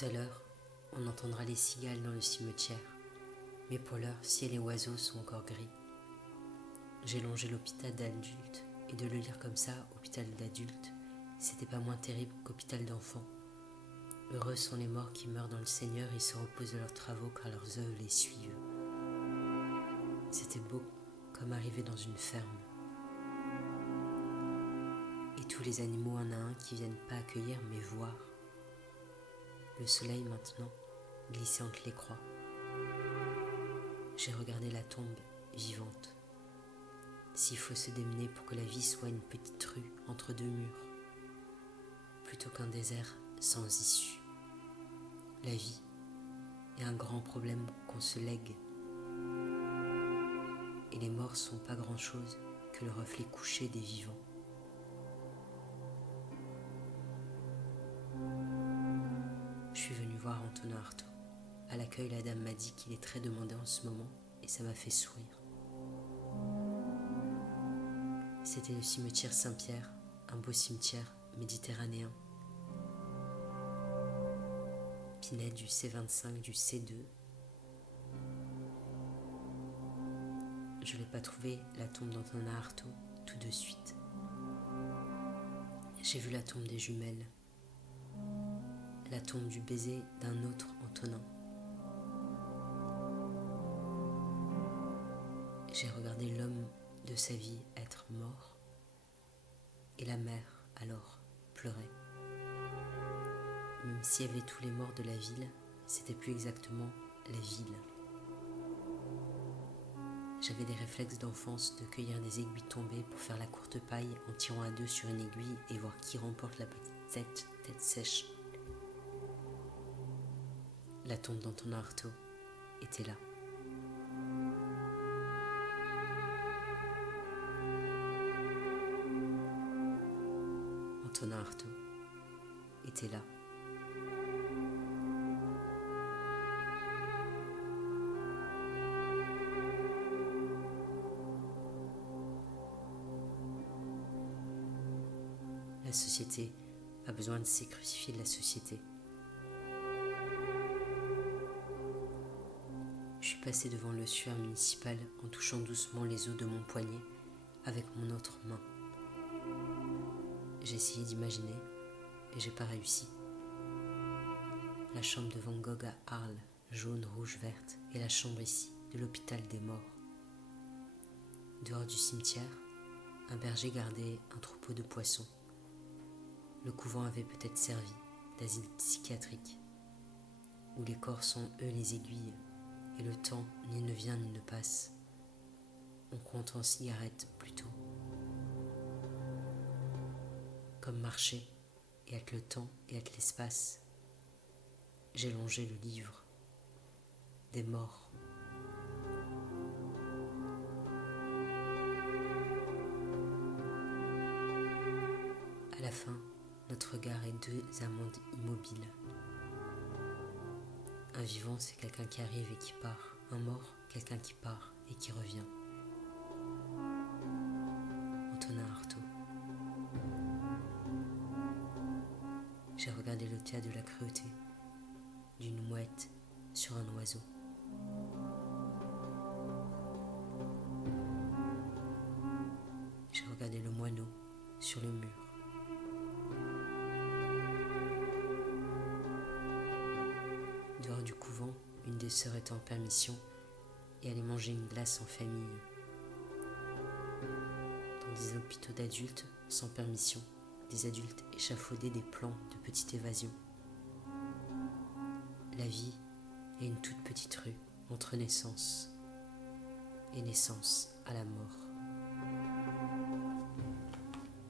Tout à l'heure, on entendra les cigales dans le cimetière, mais pour l'heure, ciel et oiseaux sont encore gris. J'ai longé l'hôpital d'adultes, et de le lire comme ça, hôpital d'adultes, c'était pas moins terrible qu'hôpital d'enfants. Heureux sont les morts qui meurent dans le Seigneur et se reposent de leurs travaux car leurs œuvres les suivent. C'était beau, comme arriver dans une ferme. Et tous les animaux un à un qui viennent pas accueillir mais voir. Le soleil maintenant glissait entre les croix. J'ai regardé la tombe vivante. S'il faut se démener pour que la vie soit une petite rue entre deux murs, plutôt qu'un désert sans issue. La vie est un grand problème qu'on se lègue. Et les morts sont pas grand-chose que le reflet couché des vivants. Je suis venu voir Antonin Artaud. À l'accueil, la dame m'a dit qu'il est très demandé en ce moment et ça m'a fait sourire. C'était le cimetière Saint-Pierre, un beau cimetière méditerranéen. Pinède du C25, du C2. Je n'ai pas trouvé la tombe d'Antonin Artaud tout de suite. J'ai vu la tombe des jumelles, la tombe du baiser d'un autre Antonin. J'ai regardé l'homme de sa vie être mort, et la mère, alors, pleurait. Même s'il y avait tous les morts de la ville, c'était plus exactement la ville. J'avais des réflexes d'enfance de cueillir des aiguilles tombées pour faire la courte paille en tirant à deux sur une aiguille et voir qui remporte la petite tête sèche. La tombe d'Antonin Artaud était là. Antonin Artaud était là. La société a besoin de ces crucifiés de la société. Je suis passé devant le suaire municipal en touchant doucement les os de mon poignet avec mon autre main. J'ai essayé d'imaginer et j'ai pas réussi. La chambre de Van Gogh à Arles, jaune, rouge, verte, et la chambre ici, de l'hôpital des morts. Dehors du cimetière, un berger gardait un troupeau de poissons. Le couvent avait peut-être servi d'asile psychiatrique, où les corps sont eux les aiguilles, et le temps ni ne vient ni ne passe. On compte en cigarettes plutôt. Comme marcher, et être le temps, et être l'espace. J'ai longé le livre des morts. À la fin, notre regard est deux amandes immobiles. Un vivant, c'est quelqu'un qui arrive et qui part. Un mort, quelqu'un qui part et qui revient. Antonin Artaud. J'ai regardé le théâtre de la cruauté, d'une mouette sur un oiseau. J'ai regardé le moineau sur le mur. Dehors du couvent, une des sœurs était en permission et allait manger une glace en famille. Dans des hôpitaux d'adultes, sans permission, des adultes échafaudaient des plans de petite évasion. La vie est une toute petite rue entre naissance et naissance à la mort.